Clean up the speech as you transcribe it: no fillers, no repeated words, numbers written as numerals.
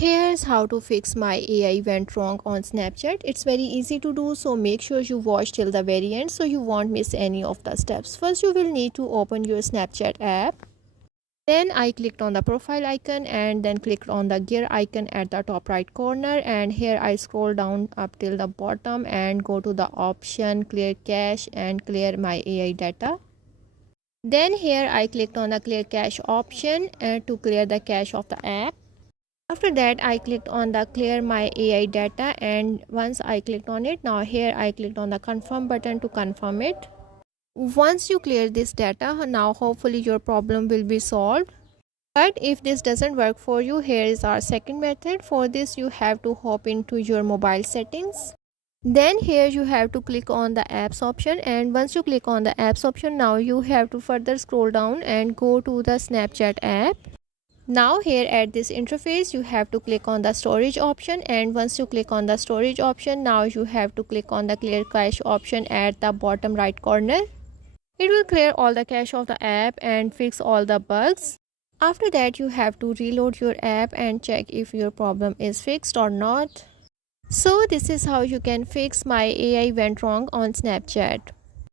Here's how to fix my AI went wrong on Snapchat. It's very easy to do, so make sure you watch till the very end so you won't miss any of the steps. First, you will need to open your Snapchat app. Then I clicked on the profile icon and then clicked on the gear icon at the top right corner, and here I scroll down up till the bottom and go to the option clear cache and clear my AI data. Then here I clicked on the clear cache option to clear the cache of the app. After that I clicked on the clear my AI data, and once I clicked on it, now here I clicked on the confirm button to confirm it. Once you clear this data, now hopefully your problem will be solved. But if this doesn't work for you, here is our second method. For this you have to hop into your mobile settings. Then here you have to click on the apps option, and once you click on the apps option, now you have to further scroll down and go to the Snapchat app. Now here at this interface you have to click on the storage option, and once you click on the storage option, now you have to click on the clear cache option at the bottom right corner. It will clear all the cache of the app and fix all the bugs. After that you have to reload your app and check if your problem is fixed or not. So this is how you can fix my AI went wrong on Snapchat.